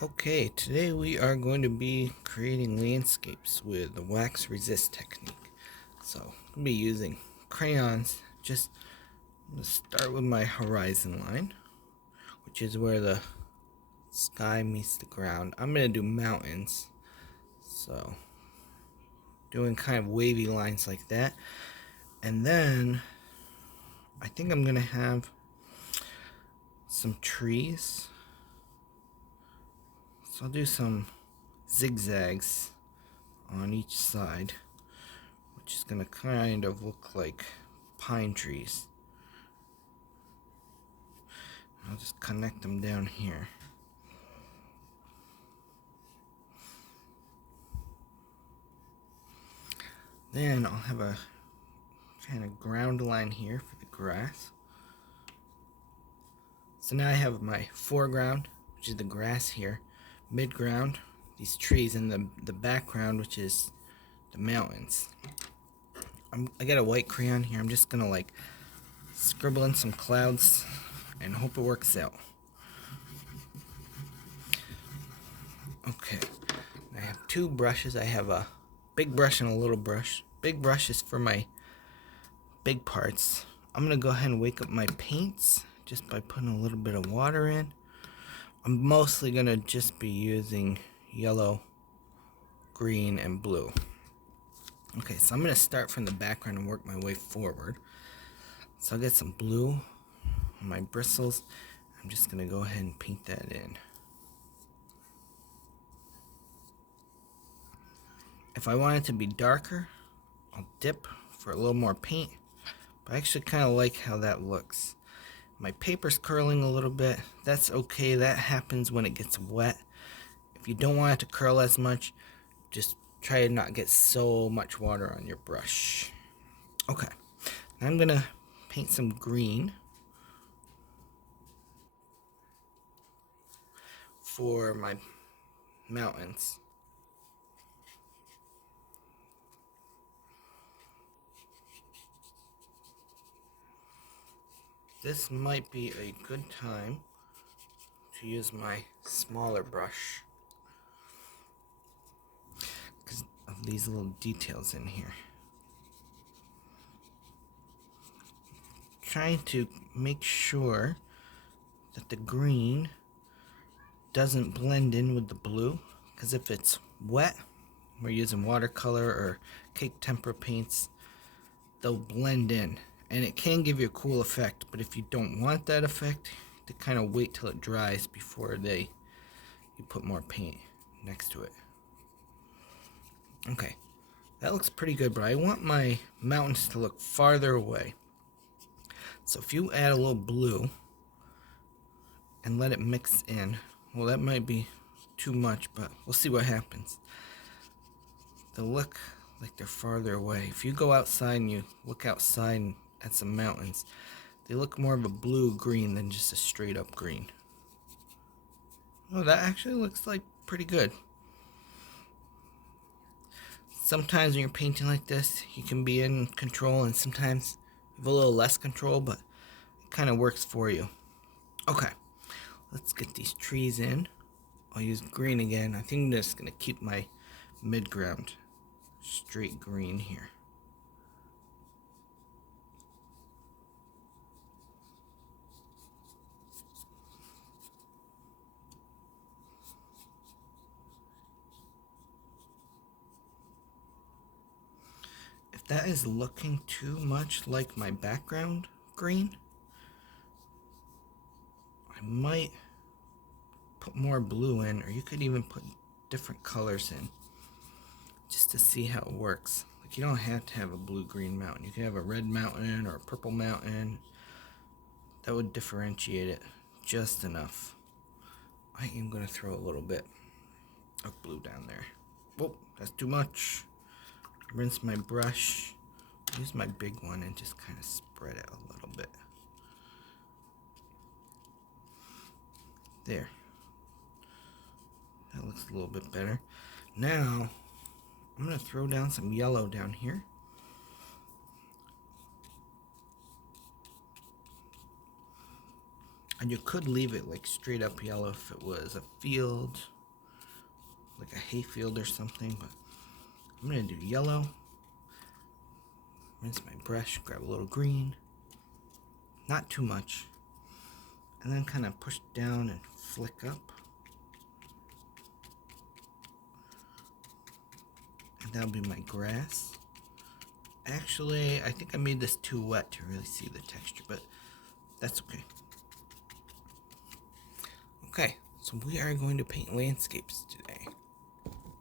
Okay, today we are going to be creating landscapes with the wax resist technique. So, I'll be using crayons. I'm going to start with my horizon line, which is where the sky meets the ground. I'm going to do mountains. So, doing kind of wavy lines like that. And then, I think I'm going to have some trees. So, I'll do some zigzags on each side, which is going to kind of look like pine trees. I'll just connect them down here. Then I'll have a kind of ground line here for the grass. So now I have my foreground, which is the grass here, midground, these trees, and the background, which is the mountains. I got a white crayon here. I'm just gonna like scribble in some clouds and hope it works out. Okay, I have two brushes. I have a big brush and a little brush. Big brush is for my big parts. I'm gonna go ahead and wake up my paints just by putting a little bit of water in. I'm mostly gonna just be using yellow, green, and blue. Okay, so I'm gonna start from the background and work my way forward. So I'll get some blue on my bristles. I'm just gonna go ahead and paint that in. If I want it to be darker, I'll dip for a little more paint, but I actually kind of like how that looks. My paper's curling a little bit. That's okay. That happens when it gets wet. If you don't want it to curl as much, just try to not get so much water on your brush. Okay, now I'm gonna paint some green for my mountains. This might be a good time to use my smaller brush because of these little details in here. Trying to make sure that the green doesn't blend in with the blue, because if it's wet, we're using watercolor or cake tempera paints, they'll blend in and it can give you a cool effect. But if you don't want that effect, to kind of wait till it dries before you put more paint next to it. Okay, that looks pretty good, but I want my mountains to look farther away. So if you add a little blue and let it mix in, well, that might be too much, but we'll see what happens. They'll look like they're farther away. If you go outside and you look outside at some mountains, they look more of a blue-green than just a straight-up green. Oh, that actually looks like pretty good. Sometimes when you're painting like this, you can be in control, and sometimes you have a little less control, but it kind of works for you. Okay, let's get these trees in. I'll use green again. I think I'm just going to keep my midground straight green here. If that is looking too much like my background green, I might put more blue in, or you could even put different colors in just to see how it works. Like, you don't have to have a blue-green mountain. You can have a red mountain or a purple mountain. That would differentiate it just enough. I am going to throw a little bit of blue down there. Whoa, that's too much. Rinse my brush. Use my big one and just kind of spread it a little bit. There. That looks a little bit better. Now, I'm going to throw down some yellow down here. And you could leave it like straight up yellow if it was a field, like a hayfield or something, but I'm gonna do yellow. Rinse my brush, grab a little green, not too much, and then kind of push down and flick up. And that'll be my grass. Actually, I think I made this too wet to really see the texture, but that's okay. Okay, so we are going to paint landscapes today.